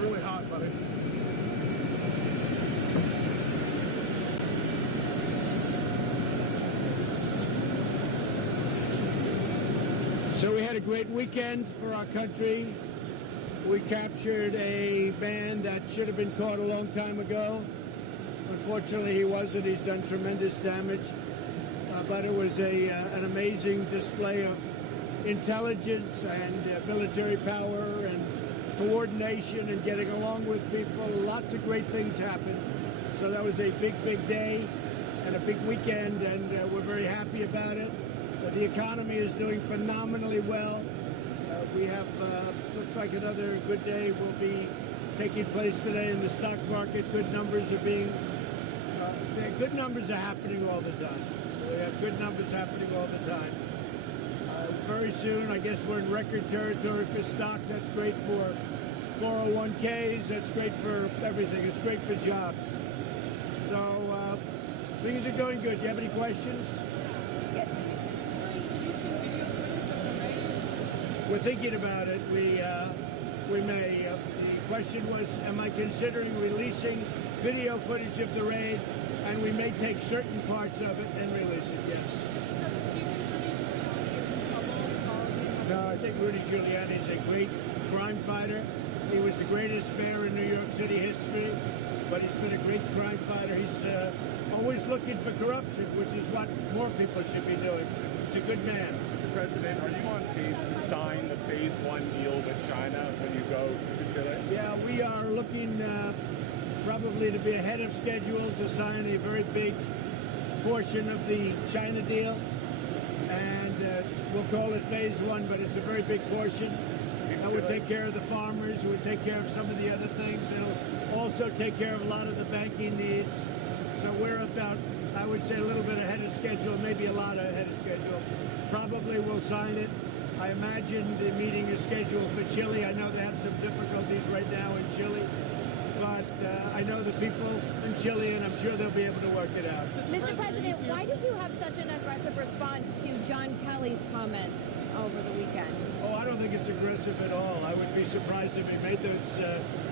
really hot, buddy. So we had a great weekend for our country. We captured a man that should have been caught a long time ago. Unfortunately, he wasn't. He's done tremendous damage. But it was an amazing display of intelligence and military power and coordination and getting along with people. Lots of great things happened. So that was a big, big day and a big weekend, and we're very happy about it. The economy is doing phenomenally well. We have, looks like another good day will be taking place today in the stock market. Good numbers are good numbers are happening all the time. We have good numbers happening all the time. Very soon, I guess we're in record territory for stock. That's great for 401ks. That's great for everything. It's great for jobs. So things are going good. Do you have any questions? We're thinking about it. We may. The question was, am I considering releasing video footage of the raid? And we may take certain parts of it and release it, yes. No, I think Rudy Giuliani is a great crime fighter. He was the greatest mayor in New York City history, but he's been a great crime fighter. He's always looking for corruption, which is what more people should be doing. He's a good man. Mr. President, are you on pace to sign the Phase 1 deal with China when you go to Chile? Yeah, we are looking probably to be ahead of schedule to sign a very big portion of the China deal. And we'll call it Phase 1, but it's a very big portion. That would take care of the farmers. It would take care of some of the other things. It'll also take care of a lot of the banking needs. So we're about, I would say, a little bit ahead of schedule, maybe a lot ahead of schedule. Probably we'll sign it. I imagine the meeting is scheduled for Chile. I know they have some difficulties right now in Chile. But I know the people in Chile, and I'm sure they'll be able to work it out. Mr. President, why did you have such an aggressive response to John Kelly's comments over the weekend? Oh, I don't think it's aggressive at all. I would be surprised if he made those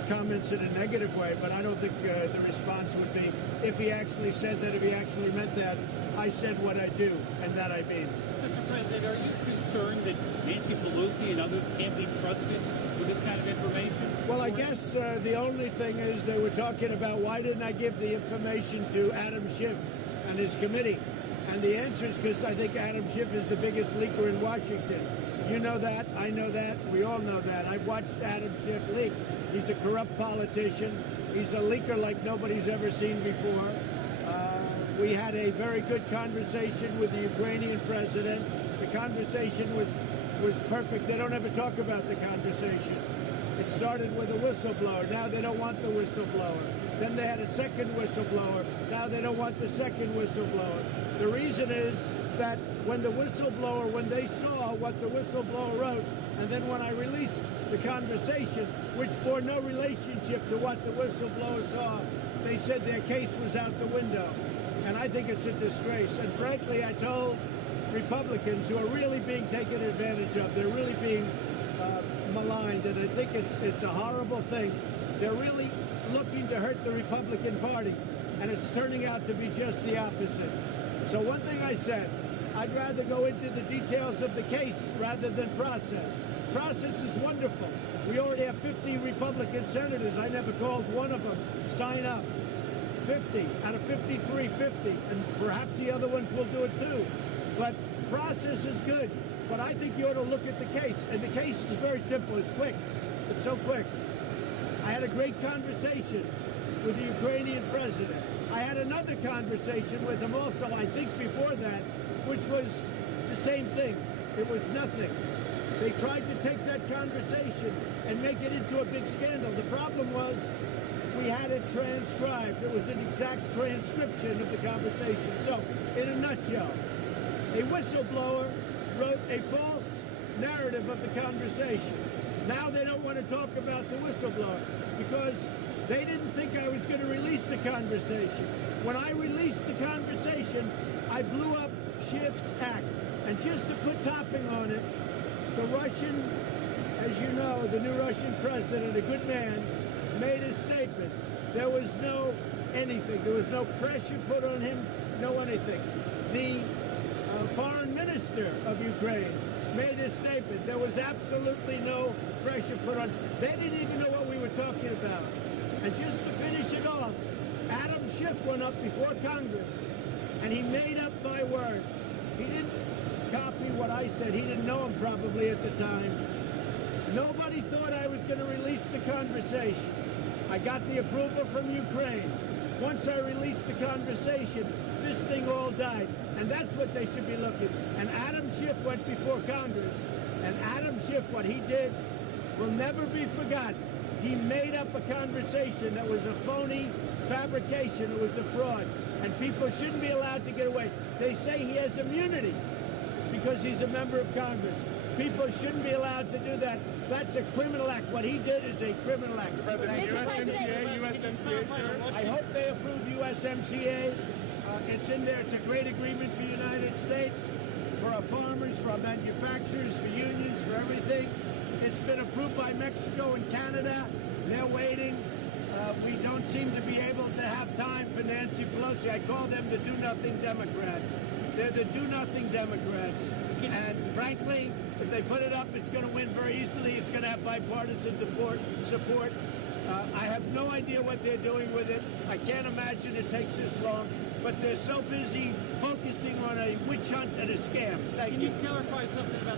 comments in a negative way, but I don't think the response would be, if he actually said that, if he actually meant that, I said what I do, and that I mean. Mr. President, are you concerned that Nancy Pelosi and others can't be trusted with this kind of information? Well, I guess the only thing is they were talking about why didn't I give the information to Adam Schiff and his committee? And the answer is because I think Adam Schiff is the biggest leaker in Washington. You know that. I know that. We all know that. I've watched Adam Schiff leak. He's a corrupt politician. He's a leaker like nobody's ever seen before. We had a very good conversation with the Ukrainian president. The conversation was perfect. They don't ever talk about the conversation. It started with a whistleblower. Now they don't want the whistleblower. Then they had a second whistleblower. Now they don't want the second whistleblower. The reason is that when they saw what the whistleblower wrote, and then when I released the conversation, which bore no relationship to what the whistleblower saw, they said their case was out the window. And I think it's a disgrace. And frankly, I told Republicans who are really being taken advantage of, they're really being maligned, and I think it's a horrible thing. They're really looking to hurt the Republican Party, and it's turning out to be just the opposite. So one thing I said, I'd rather go into the details of the case rather than process. Process is wonderful. We already have 50 Republican senators. I never called one of them sign up. 50 out of 53, 50, and perhaps the other ones will do it too. But process is good. But I think you ought to look at the case. And the case is very simple. It's quick. It's so quick. I had a great conversation with the Ukrainian president. I had another conversation with him also, I think before that, which was the same thing. It was nothing. They tried to take that conversation and make it into a big scandal. The problem was we had it transcribed. It was an exact transcription of the conversation. So, in a nutshell, a whistleblower wrote a false narrative of the conversation. Now they don't want to talk about the whistleblower because they didn't think I was going to release the conversation. When I released the conversation, I blew up Schiff's act. And just to put topping on it, the Russian, as you know, the new Russian president, a good man, made a statement. There was no anything. There was no pressure put on him, no anything. The foreign minister of Ukraine made a statement. There was absolutely no pressure put on. They didn't even know what we were talking about. And just to finish it off, Adam Schiff went up before Congress, and he made up my words. He didn't copy what I said. He didn't know him probably at the time. Nobody thought I was going to release the conversation. I got the approval from Ukraine. Once I released the conversation, this thing all died. And that's what they should be looking. And Adam Schiff went before Congress. And Adam Schiff, what he did, will never be forgotten. He made up a conversation that was a phony fabrication. It was a fraud. And people shouldn't be allowed to get away. They say he has immunity because he's a member of Congress. People shouldn't be allowed to do that. That's a criminal act. What he did is a criminal act. President, Mr. President. USMCA, I hope they approve USMCA. It's in there. It's a great agreement for the United States, for our farmers, for our manufacturers, for unions, for everything. It's been approved by Mexico and Canada. They're waiting. We don't seem to be able to have time for Nancy Pelosi. I call them the do-nothing Democrats. They're the do-nothing Democrats. And frankly, if they put it up, it's going to win very easily. It's going to have bipartisan support. I have no idea what they're doing with it. I can't imagine it takes this long. But they're so busy focusing on a witch hunt and a scam. Thank Can you. you clarify something about